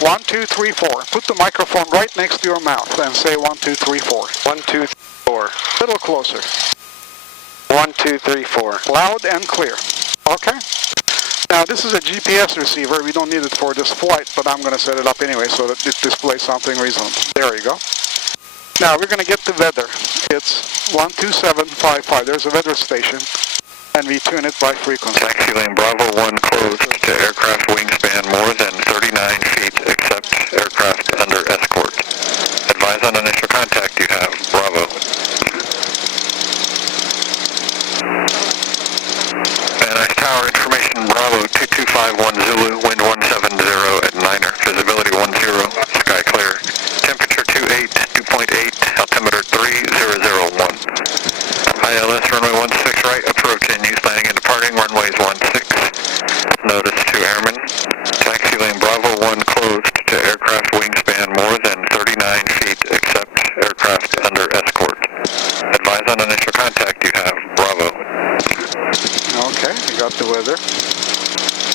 1, 2, 3, 4. Put the microphone right next to your mouth and say 1, 2, 3, 4. 1, 2, 3, 4. A little closer. 1, 2, 3, 4. Loud and clear. Okay? Now this is a GPS receiver. We don't need it for this flight, but I'm going to set it up anyway so that it displays something reasonable. There you go. Now we're going to get the weather. It's 12755. There's a weather station, and we tune it by frequency. Taxi lane Bravo 1 closed to aircraft wingspan more than 39 feet except aircraft under escort. Advise on initial contact you have. Bravo. Van Nuys Tower, information Bravo 2251 Zulu, wind 170 at 9er, visibility 10, sky clear. Temperature 2.8, altimeter 3001. ILS runway 16 right, approach in use landing and departing, runways 16. Notice to airmen. Taxi lane Bravo 1 closed to aircraft wingspan more than 39 feet except aircraft under escort. Advise on initial contact you have. Bravo. Okay, we got the weather.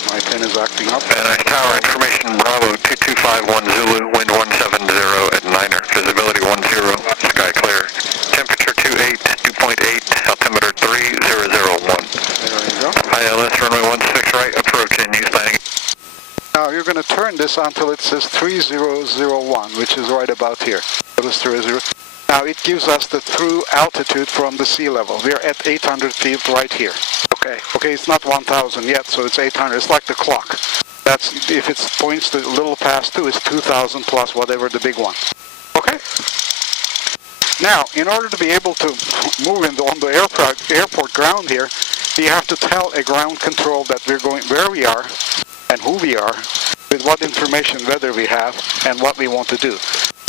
My pen is acting up. Van Nuys Tower, information Bravo 2251 Zulu, wind 170 at 9er, visibility 10, sky clear. Temperature 2.8, altimeter 3001. There you go. ILS runway 16 right, approach in use landing. Now you're going to turn this until it says 3001, which is right about here. That is 30. Now it gives us the true altitude from the sea level. We're at 800 feet right here. Okay. Okay, it's not 1,000 yet, so it's 800. It's like the clock. That's, if it points to a little past 2, it's 2,000 plus whatever the big one. Okay? Now, in order to be able to move on the airport ground here, we have to tell a ground control that we're going where we are and who we are, with what information, whether we have, and what we want to do.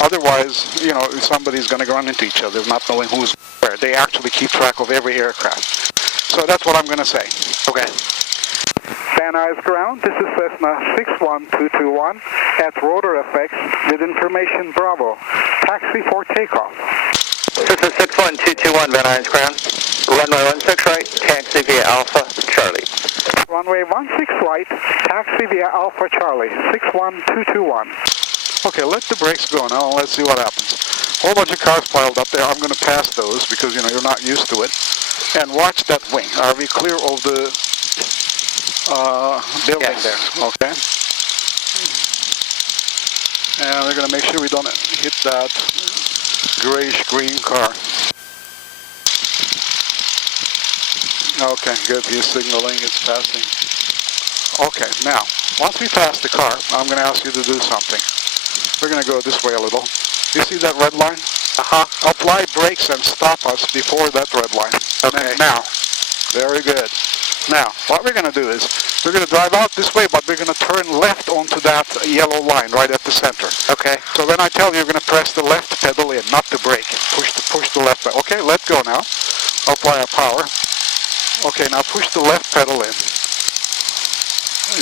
Otherwise, you know, somebody's going to run into each other, not knowing who's where. They actually keep track of every aircraft. So that's what I'm going to say. Okay. Van Nuys ground, this is Cessna 61221 at ROTOR F with information Bravo. Taxi for takeoff. This is 61221 Van Nuys ground. Runway 16 right, taxi via Alpha Charlie. Runway 16 right, taxi via Alpha Charlie, 61221. Okay, let the brakes go now and let's see what happens. Whole bunch of cars piled up there. I'm going to pass those because, you know, you're not used to it. And watch that wing. Are we clear of the building there? Okay. And we're going to make sure we don't hit that grayish-green car. Okay, good. He's signaling. It's passing. Okay, now, once we pass the car, I'm going to ask you to do something. We're going to go this way a little. You see that red line? Apply brakes and stop us before that red line. Okay. Now. Very good. Now, what we're going to do is, we're going to drive out this way, but we're going to turn left onto that yellow line right at the center. Okay. So when I tell you, you're going to press the left pedal in, not the brake. Push the left pedal. Okay, let go now. Apply a power. Okay, now push the left pedal in.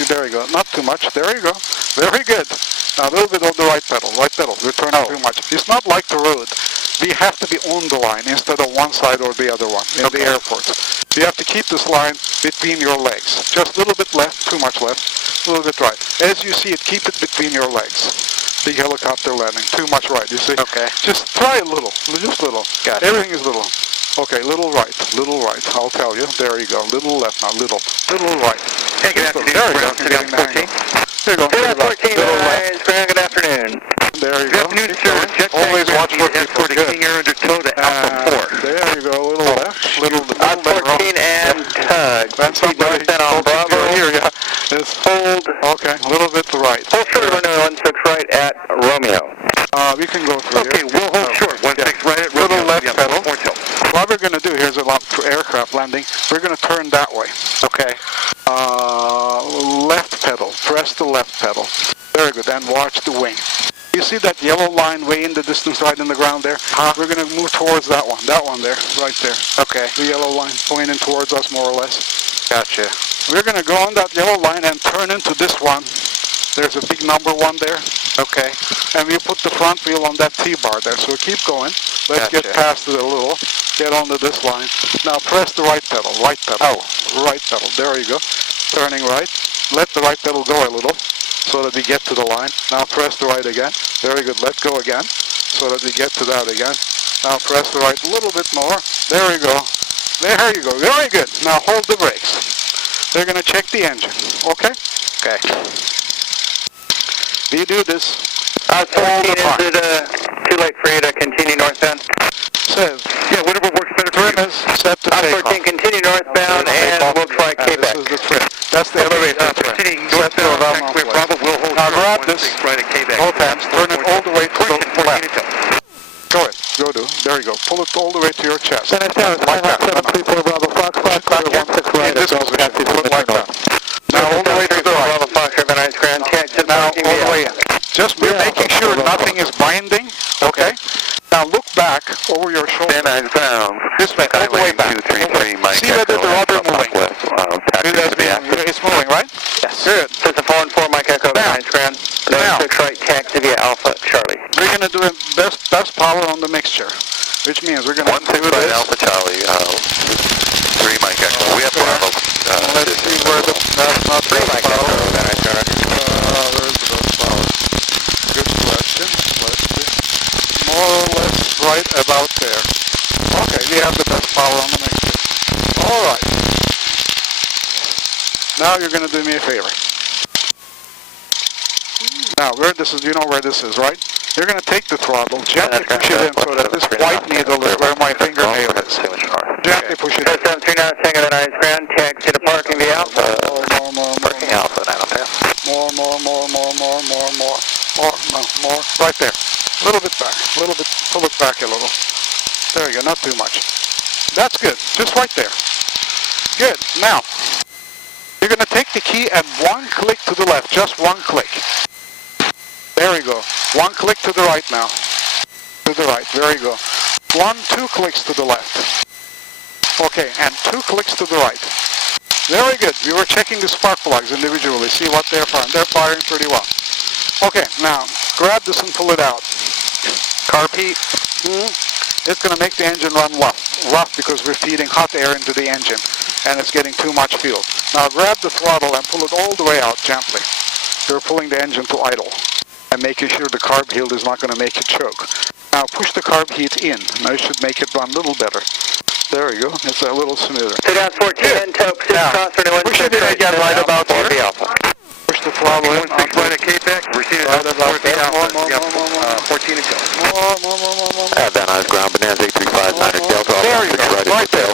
There you go. Not too much. There you go. Very good. Now a little bit of the right pedal. Right pedal. You're turning too much. It's not like the road. We have to be on the line instead of one side or the other one in the airports. You have to keep this line between your legs. Just a little bit left, too much left, a little bit right. As you see it, keep it between your legs. Big helicopter landing, too much right, you see? Okay. Just try a little, just little. Gotcha. Everything is little. Okay, little right, I'll tell you. There you go, little left, not little right. Hey, good afternoon. There you go. Ground 14. There you go. Good 14, little left. good afternoon. There you Good go. afternoon, sir. Always watch what you for the King Air Undertow to Alpha 4. There you go, little left, little 14 and tug. That's somebody on Bravo. Here, yeah. It's Hold. Okay, a little bit to right. Hold short, runway 16 right at Romeo. We can go through Okay, here. we'll hold short, 16 right at Romeo. Little left pedal. Orange Hill. What we're going to do, here's a lot for aircraft landing. We're going to turn that way. Okay. Left pedal. Press the left pedal. Very good. And watch the wing. You see that yellow line way in the distance right in the ground there? We're going to move towards that one. That one there. Right there. Okay. The yellow line pointing towards us more or less. Gotcha. We're going to go on that yellow line and turn into this one. There's a big number 1 there. Okay. And we put the front wheel on that T-bar there. So keep going. Let's get past it a little. Get onto this line. Now press the right pedal. Right pedal. Right pedal. There you go. Turning right. Let the right pedal go a little. so that we get to the line. Now press the right again. Very good. Let go again so that we get to that again. Now press the right a little bit more. There we go. There you go. Very good. Now hold the brakes. They're going to check the engine. Okay? Okay. We do this all 14, the time. is it too late for you to continue northbound? Says, yeah, whatever works better for you. Trim is set to take 14, continue northbound, and we'll try This Quebec. is the trim. That's the elevator trim. Set to Now grab this, both hands, turn it all the way to the left. Go ahead, go do. There you go. Pull it all the way to your chest. Like that. In this position. Pull it like that. Now all the way to the right. Now all the way in. Just we're making sure nothing is binding. Okay. Now look back over your shoulder. This way, all the way back. See whether the rudder moving. It's moving, right? Yes. Good. This is a 414 Mike Echo, Now. 9 ground. Now. 6 right, taxi via Alpha Charlie. We're going to do best power on the mixture, which means we're going to do this. Alpha Charlie, 3 Mike Echo. We have Bravo. Let's see where that's not 3 Mike Echo, 9 ground. where's the best power? Good question. Let's see. More or less right about there. Okay, we have the best power on the mixture. All right. Now you're going to do me a favor. Now, where this is, you know where this is, right? You're going to take the throttle, gently push it in so that this white needle is where my fingernail is. Gently push it in. 739 Tango, 9 ground, taxi to parking via Alpha. Parking Alpha, 905. More. Right there. A little bit back. A little bit. Pull it back a little. There you go. Not too much. That's good. Just right there. Good. Now, you're going to take the key and one click to the left. Just one click. There we go. One click to the right now. To the right. There you go. 2 clicks to the left. Okay. And 2 clicks to the right. Very good. We were checking the spark plugs individually. See what they're firing. They're firing pretty well. Okay, now, grab this and pull it out. Carb heat. It's going to make the engine run rough because we're feeding hot air into the engine and it's getting too much fuel. Now grab the throttle and pull it all the way out gently. You're pulling the engine to idle and making sure the carb heat is not going to make it choke. Now push the carb heat in. Now it should make it run a little better. There we go. It's a little smoother. So down 14 and top 6 cross for new push it in again right about here. Push the throttle in. Right at Quebec. We're seeing Right about there. More. 14 and go. More. Van Nuys ground, Bonanza 835 Delta. There you go. Right there.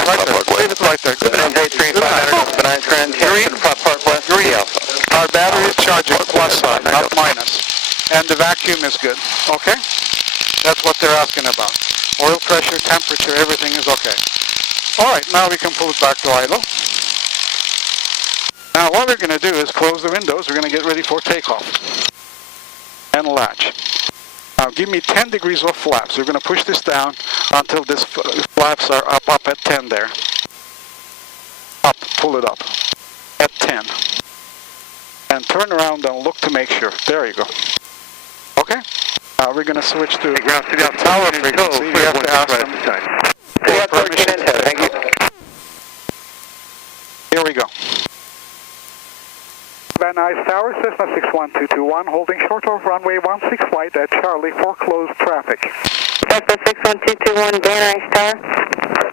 Leave it right there. Good enough. Bonanza 835 Van Nuys ground, Green. Park West. Green. Our battery is charging plus side, not minus. And the vacuum is good. Okay? That's what they're asking about. Oil pressure, temperature, everything is okay. Alright, now we can pull it back to idle. Now what we're going to do is close the windows. We're going to get ready for takeoff. And latch. Now give me 10 degrees of flaps. We're going to push this down until these flaps are up at 10 there. Up, pull it up. At 10. And turn around and look to make sure. There you go. Okay? Now we're going to switch to the tower frequency. We have to ask them for permission. Thank you. Here we go. Van Nuys Tower, Cessna 61221, holding short of runway 16 flight at Charlie for closed traffic. Cessna 61221, Van Nuys Tower,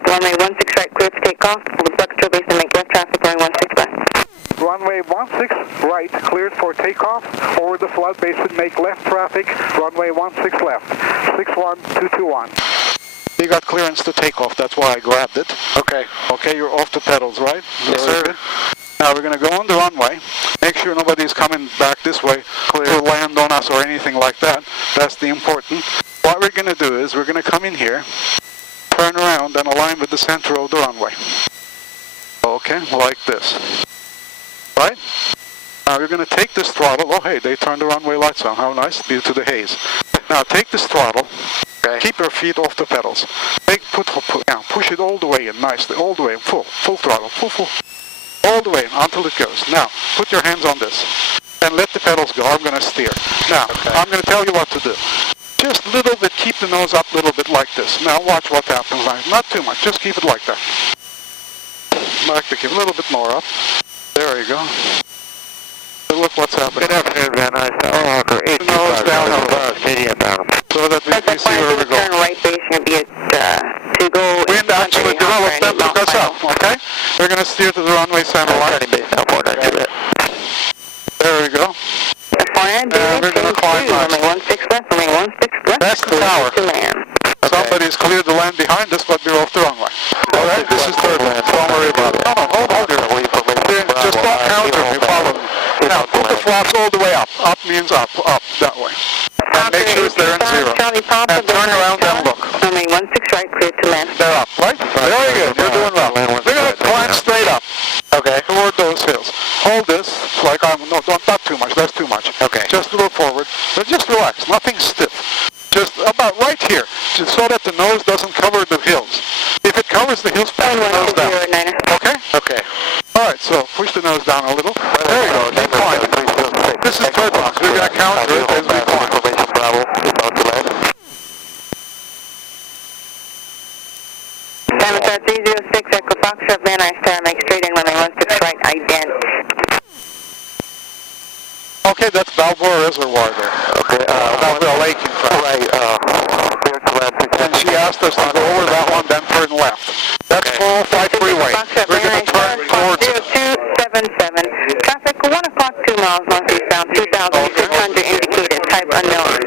runway 16 right, clear for takeoff. Hold flex to base and make left traffic going 16 left. Runway 16 right, cleared for takeoff. Over the flood base and make left traffic, runway 16 left, 61221. You got clearance to take off, that's why I grabbed it. Okay. Okay, you're off the pedals, right? Yes, sir. Now we're going to go on the runway. Make sure nobody's coming back this way to land on us or anything like that. That's the important. What we're going to do is we're going to come in here, turn around and align with the center of the runway. Okay, like this. Right? Now we're going to take this throttle. Oh, hey, they turned the runway lights on. How nice, due to the haze. Now take this throttle. Okay. Keep your feet off the pedals. Push it all the way in, nicely, all the way in, full throttle, full. All the way in, until it goes. Now, put your hands on this, and let the pedals go. I'm going to steer. Now, I'm going to tell you what to do. Just a little bit, keep the nose up a little bit like this. Now, watch what happens. Not too much, just keep it like that. Like to keep a little bit more up. There you go. A little look what's happening. Good afternoon, Van Nuys Tower, Hawker 825. Nose down a little. Stadium bound. So that we see where we're going. Turn right base, you're going to be at, to go... Wind actually developed that took us up, okay? We're going to steer to the runway center line. Turning base now, 492. There we go. And we're going to climb back. Runway 16 left, runway 16 left. That's the tower. To land. Somebody's cleared the land behind us, but we're off the runway. All right, this is turbulence. Don't worry about it. No, hold on. Just don't counter me. Follow me. Now, put the flaps all the way up. Up means up, that way. And make sure they're in zero. And turn around and look. Runway 16 right, clear to land. They're up, right? Very good. You're doing well. We're going to climb straight up. Okay. Toward those hills. Hold this like I'm... No, not too much. That's too much. Okay. Just a little forward. But just relax. Nothing stiff. Just about right here, just so that the nose doesn't cover the hills. If it covers the hills, push the nose down. Okay? Okay. All right, so push the nose down a little. There you go. Keep climbing. This is turbulence. We're going to counter it as we climb. Bravo, about to land. Diamond 306, Echo Foxtrot, Van Nuys Tower, make straight in, runway 16 right, ident. Okay, that's Balboa Reservoir there. Okay, Balboa Lake, in fact. Right, clear to land. And she asked us to go over that one, then turn left. That's 405 freeway. We're going to turn towards it. 0277, traffic 1 o'clock, 2 miles northeastbound, 2,600 indicated, type unknown.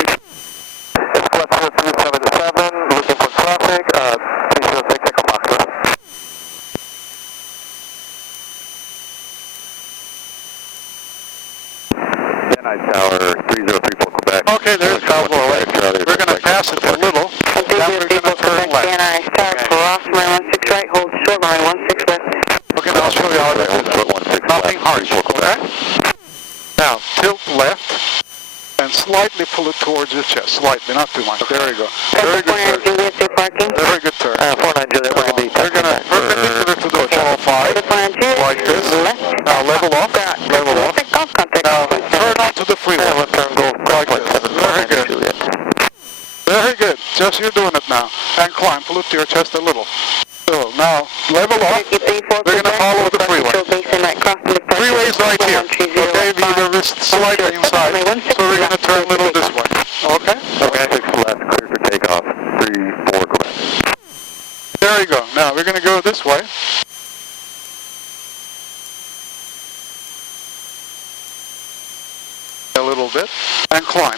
Express 0277, looking for traffic, 306 Echo Foxtrot. Van Nuys Tower, 3034 Quebec. Okay, there's Balboa Lake. We're going to pass it a little, then we're going to turn Van left. Nuys Tower, cross runway 16 right, hold short, runway 16 left. Okay, now I'll show you how to do that. Nothing harsh, okay? Now, tilt left and slightly pull it towards your chest. Slightly, not too much. There you go. Very good turn. Juliet, say parking. Very good turn. 49 Juliet, we're going to be We're going to perpendicular to the 405, like this. Now level off. Level off. Now turn onto the freeway. Like this. Very good. Very good. Just you're doing it now. And climb. Pull it to your chest a little. So now level off. We're going to follow the freeway. Freeway's right here. Okay, we're slightly inside. So we're going to turn a little this way. Okay? Okay. 6 left, clear for takeoff. 34 Quebec. There you go. Now we're going to go this way. A little bit. And climb.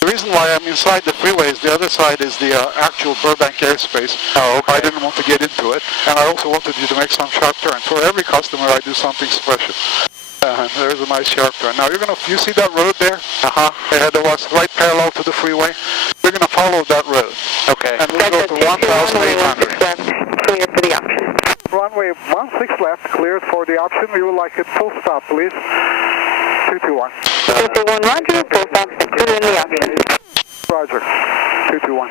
The reason why I'm inside the freeway is the other side is the actual Burbank airspace. Oh, okay. I didn't want to get into it, and I also wanted you to make some sharp turns. For every customer, I do something special. There's a nice sharp turn. Now you see that road there? Ahead of us, right parallel to the freeway. We're gonna follow that road. Okay. And we'll go to 1,800. Clear for the option. Runway 16 left, cleared for the option. We would like it full stop, please. 221. 221, roger, full stop, included in the option. Roger. 221.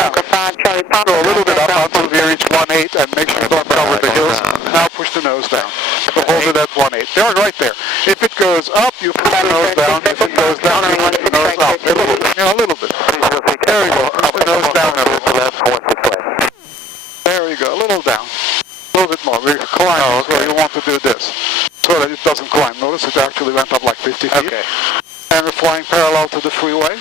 Echo 5, Charlie Papa. Go a little bit up until we reach 18 and make sure you don't cover the hills. Now push the nose down. So hold it at 18. They're right there. If it goes up, you push the nose down. If it goes down, you push the nose up. A little bit. There you go. Up the nose down a little. There you go. A little down. A little bit more. We're climbing, so you want to do this. So that it doesn't climb. Notice it actually went up like 50 feet. Okay. And we're flying parallel to the freeway.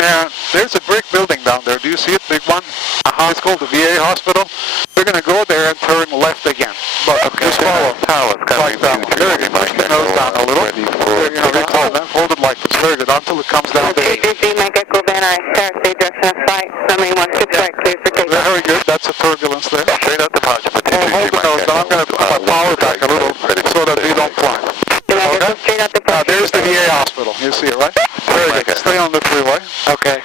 And there's a brick building down there. Do you see it? Big one? It's called the VA hospital. We're going to go there and turn left again. But just follow. Like that one. Very good. Push the nose down a little. Hold it like this. Very good. Until it comes down to 8. Very good. That's a turbulence there. Straight up the positive. Hold the nose down. I'm going to put my power back a little so that we don't climb. Okay? Now there's the VA hospital. You see it, right? Very good. Stay on the freeway. Okay.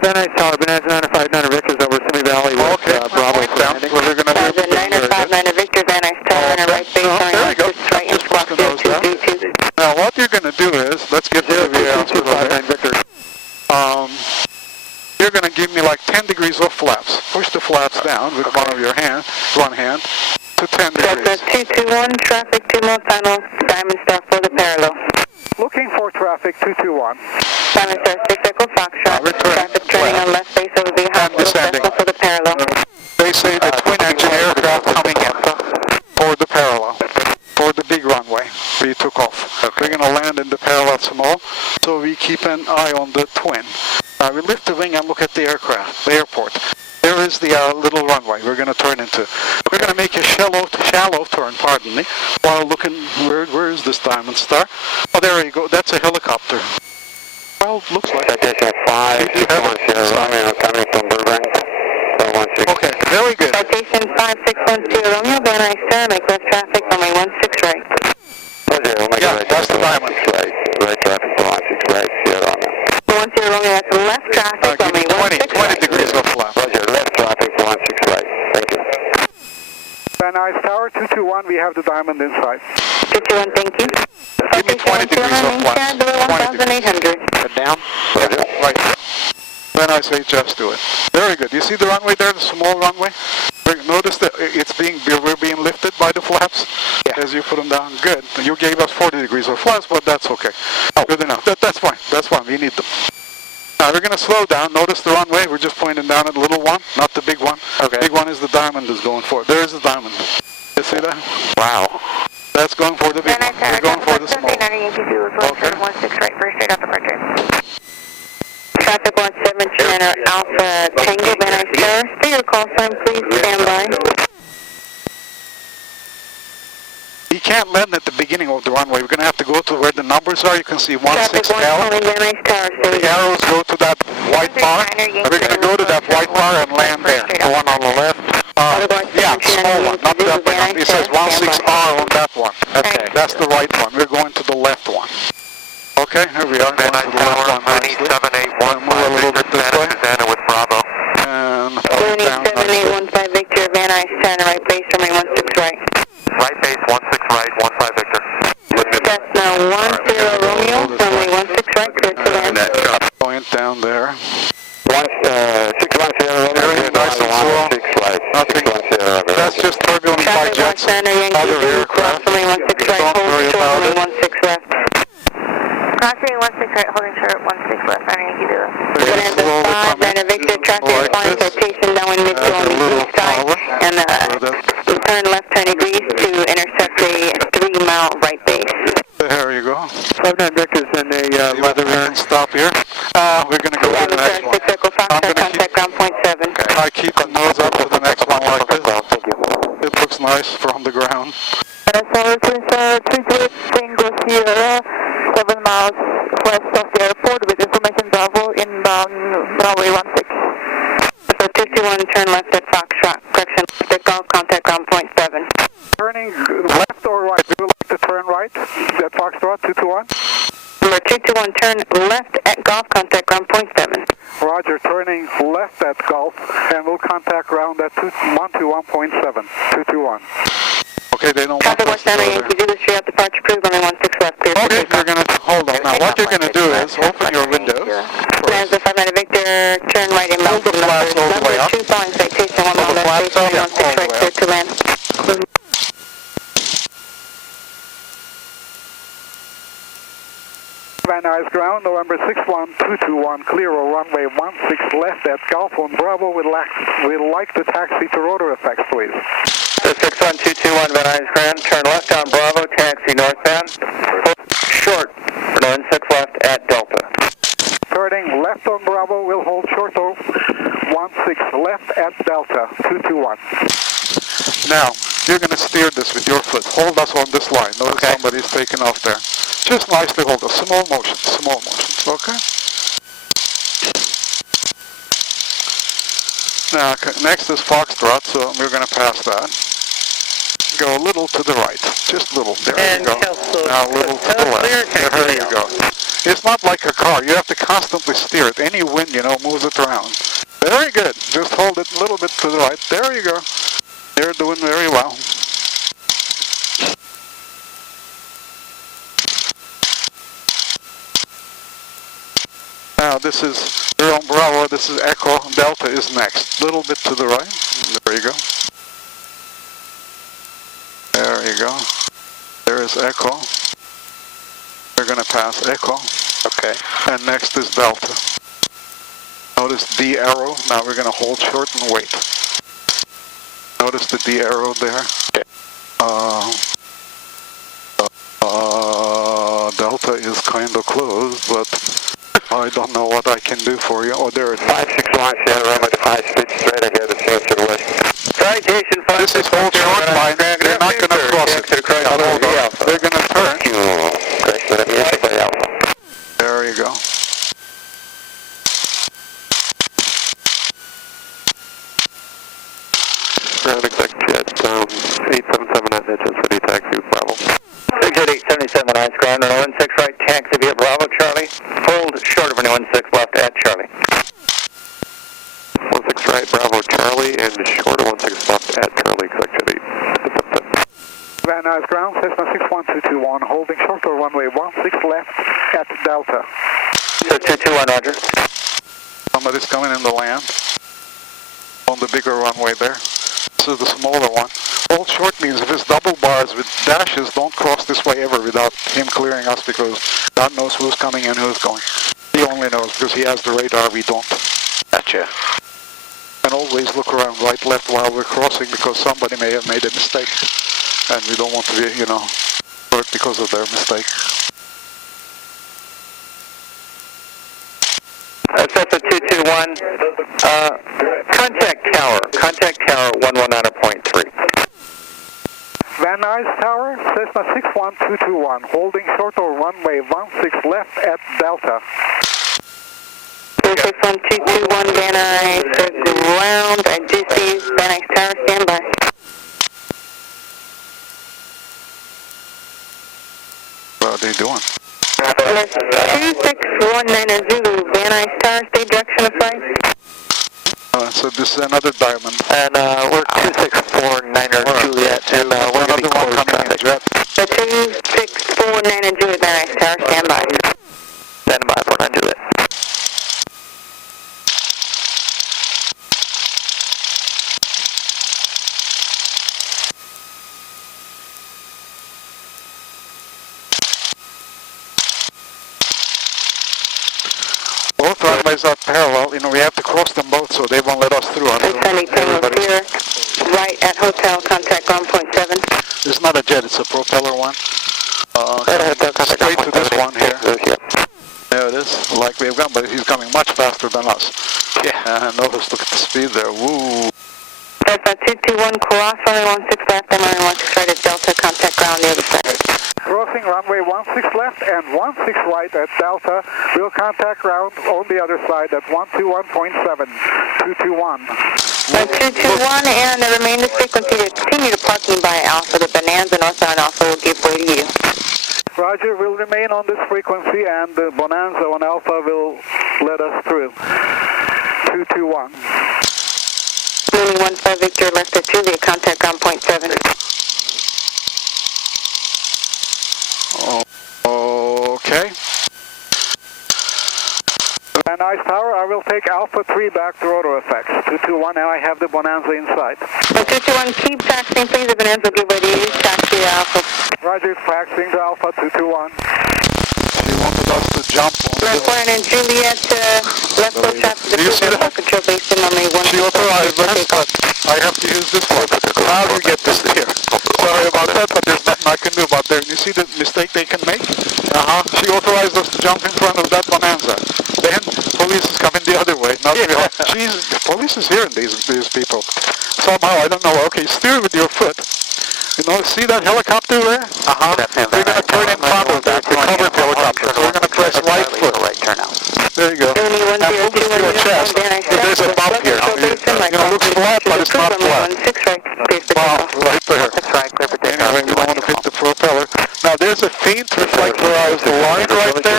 Van Nuys Tower, Bonanza 959 Victor's over Simi Valley with Bravo down. What we're going to do. 959 Victor, Van Nuys Tower, and a right base on there you go. right into block 0222. Now what you're going to do is, let's get to the VA hospital there. You're going to give me like 10 degrees of flaps. Push the flaps down with one hand to 10 degrees. Delta 221, traffic 2 mile tunnel, Diamond Star for the parallel. Looking for traffic 221. Diamond Star 6 Echo Foxtrot, traffic turning on left base over behind. And descending. For the parallel. They say the twin engine aircraft coming in for the parallel, for the big runway we took off. We're going to land in the parallel small, so we keep an eye on the twin. We lift the wing and look at the aircraft, the airport. There is the little runway we're going to turn into. We're going to make a shallow turn, pardon me, while looking, where is this diamond star? Oh, there you go, that's a helicopter. Well, looks like it. Citation 5610, Romeo coming from Burbank. Okay, very good. Citation 5610, Romeo, Van Nuys Tower, make left traffic, runway 16 right. Yeah, that's the diamond. Right traffic, 16 right, Sierra Romeo. 10 Romeo, that's left traffic, runway 16 right. 20 degrees of left. Roger, left traffic, 16 right. Thank you. Van Nuys Tower 221, we have the diamond inside. 221, thank you. Give me 20 degrees of left. 1800. Down? Roger. Right. Then I say just do it. Very good. You see the runway there, the small runway? Notice that we're being lifted by the flaps as you put them down. Good. You gave us 40 degrees of flaps, but that's okay. Good enough. That's fine. That's fine. We need them. Now we're going to slow down. Notice the runway. We're just pointing down at the little one, not the big one. Okay. Big one is the diamond is going for. There's the diamond. You see that? Wow. That's going for the big one. We're going for the small. Okay. 16 right, first straight up departure. Traffic 17, Channel Alpha Tango, Van Nuys Tower. Stay your call sign, please. Stand by. You can't land at the beginning of the runway. We're going to have to go to where the numbers are. You can see Traffic 16L. calling Van Nuys Tower. The arrows go to that white bar. We're going to go to that white bar and land there. The one on the left. Yeah, small one, not that one. It says 16R on that one. Okay, that's the right one. We're going to the left one. Okay, here we are. Van Nuys Tower, Mooney 7815 Move a little bit this way. Susanna with Bravo. And Mooney down nicely. 7815 Victor, Van Nuys Tower, right base, runway 16 right. Right base, 16 right, 15 Victor. Cessna 10 Romeo, runway 16 right, clear to land. Point down there. 61 Sierra Romeo. Very nice and slow. 6 right. Nothing. 61 Sierra Romeo. That's just turbulence by Traffic jets. 1 Center, Yankee Other 2, aircraft. runway 16 right, Don't hold worry short, about runway it. 16 left. Crossing 16 right, holding short, 16 left, running Yankee 2. Bonanza 5, Brandon Victor, traffic Like flying this. citation downwind mid-2 on the east side, and turn left 10 degrees to intercept a 3-mile right base. There you go. 59 Victor's in a See whether we can stop here. We're going to go to the next one. I'm going to Contact ground point 7. I keep the nose up to the next one like this. It looks nice from the ground. Tango Sierra, 7 miles west of the airport with information Bravo inbound runway 16. So 221, turn left at Foxtrot. Correction, Golf, contact ground point 7. Turning left or right? Do you like to turn right at Foxtrot 221? Number 221, turn left at Golf, contact ground point 7. Roger, turning left at Gulf, and we'll contact ground at 121.7, 221. Okay, they don't want Traffic us to 1 Center, go Yankee there. 2, straight out departure, approved, runway 16 left, clear for Okay, takeoff. you're going to, hold on. Now, what you're going to do is open your windows. Bonanza 5 Victor, turn right inbound. Hold the flaps all the way up. Number 2, following citation, 1 mile Hold the left, flaps base, up, yeah, runway 16 right, all the way clear to land. Van Nuys ground, November 61221, clear of runway 16 left at Golf on Bravo. We'd like to taxi to Rotor Effects, please. 61221 Van Nuys ground, turn left on Bravo, taxi northbound. Short, 16 left at Delta. Turning left on Bravo, we'll hold short of 16 left at Delta, 221. Now, you're going to steer this with your foot. Hold us on this line. Notice somebody's taking off there. Just nicely hold us. Small motions, okay? Now, next is Foxtrot, so we're going to pass that. Go a little to the right. Just a little. There you go. Now a little to the left. There you go. It's not like a car. You have to constantly steer it. Any wind, moves it around. Very good. Just hold it a little bit to the right. There you go. They're doing very well. Now this is, you're on Bravo, this is Echo, Delta is next. Little bit to the right. There you go. There you go. There is Echo. We're going to pass Echo. Okay. And next is Delta. Notice D arrow. Now we're going to hold short and wait. Notice the D arrow there. Delta is kind of close, but I don't know what I can do for you. Oh, there it is. 56 launch, yeah, runway 5 speed straight ahead, the change to the west. Citation 5. This is hold short line. They're not going to cross it. They're going to turn. There you go. Ground exec jet 877 at Nitches for taxi Bravo. Jet 877 ice ground, runway 16 right, taxi via Bravo, Charlie. Hold short of runway 16 left at Charlie. 16 right, Bravo, Charlie, and short of 16 left at Charlie, exec jet 8. Van Nuys ground, Cessna 61221, holding short of runway 16 left at Delta. So 221, roger. Somebody's coming in the land on the bigger runway there. This is the smaller one. Hold short means if it's double bars with dashes, don't cross this way ever without him clearing us, because God knows who's coming and who's going. He only knows because he has the radar, we don't. Gotcha. And always look around right, left while we're crossing, because somebody may have made a mistake. And we don't want to be, hurt because of their mistake. Cessna 221, contact tower 119.3. Van Nuys Tower, Cessna 61221, holding short of runway 16 left at Delta. 61221, Van Nuys ground. I do see Van Nuys Tower, standby. What are they doing? 2619 Zulu, Van Nuys Tower, state direction of flight. So this is another diamond. And we're 2649 Juliet, and we're going to be closed traffic. So 2649 Juliet, Van Nuys Tower, standby. Standby for 9 Juliet. Both runways are parallel. We have to cross them both, so they won't let us through. 670 here, right at hotel, contact ground point 7. It's not a jet, it's a propeller one. Straight to this one here. There it is, like we've gone, but he's coming much faster than us. Yeah, notice, look at the speed there. Woo! Cessna 221, cross runway 16 left, and runway 16 right at Delta, contact ground the other side. Crossing runway 16 left and 16 right at Delta. We'll contact ground on the other side at 121.7. 221. 221, and the remainder frequency to continue to parking by Alpha. The Bonanza northbound Alpha will give way to you. Roger, we'll remain on this frequency, and the Bonanza on Alpha will let us through. 221. Lily 15 Victor left at Julia, contact ground point 7. Okay. Van Nuys Tower, I will take Alpha 3 back to ROTOR F. 221, now I have the Bonanza inside. 221, keep taxiing, please. The Bonanza will give way to you. Taxi to Alpha. Roger, taxiing to Alpha 221. She wanted us to jump on Left one and Juliet, left close traffic. Do you see that? Control base in runway 1. She authorized us, but I have to use this one. How do you get this here? Sorry about that, but there's nothing I can do about that. You see the mistake they can make? She authorized us to jump in front of that Bonanza. Then police is coming the other way. Not police is hearing these people. Somehow, I don't know. Okay, steer with your foot. See that helicopter there? We're going to turn in front of that, the covered helicopter. So we're going to press right foot. There you go. Now move to your chest. There's a bump here. It looks flat, but it's not flat. Bump right there. Anyway, we don't want to hit the propeller. Now there's a faint reflectorized line right there.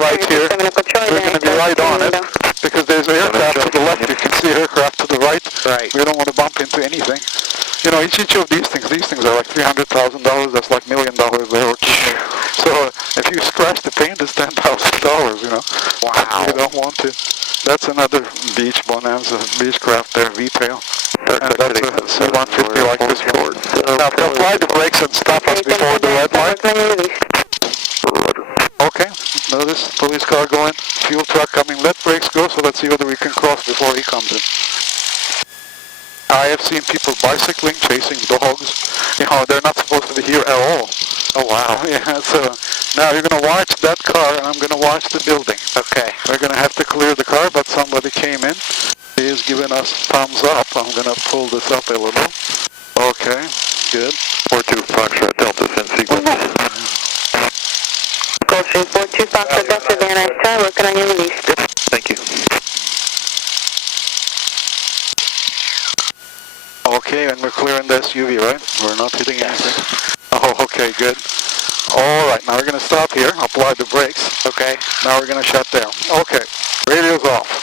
Right here. We're going to be right on it, because there's aircraft to the left. You can see aircraft to the right. We don't want to bump into anything. Each of these things are like $300,000. That's like $1 million there. So if you scratch the paint, it's $10,000. Wow. You don't want to. That's another beach Bonanza, Beechcraft there, V-tail. And that's a C-150 like this one. Now apply the brakes and stop us before the red light. Okay, notice police car going, fuel truck coming, let brakes go, so let's see whether we can cross before he comes in. I have seen people bicycling, chasing dogs. You know, they're not supposed to be here at all. Oh, wow. Yeah, so now you're going to watch that car, and I'm going to watch the building. Okay. We're going to have to clear the car, but somebody came in. He is giving us thumbs up. I'm going to pull this up a little. Okay, good. 42 Foxtrot Delta, send sequence. Gulfstream 42 Foxtrot Delta, Van Nuys Tower, working on your release. Thank you. Okay, and we're clearing the SUV, right? We're not hitting anything. Oh, okay, good. All right, now we're going to stop here, apply the brakes. Okay. Now we're going to shut down. Okay, radio's off.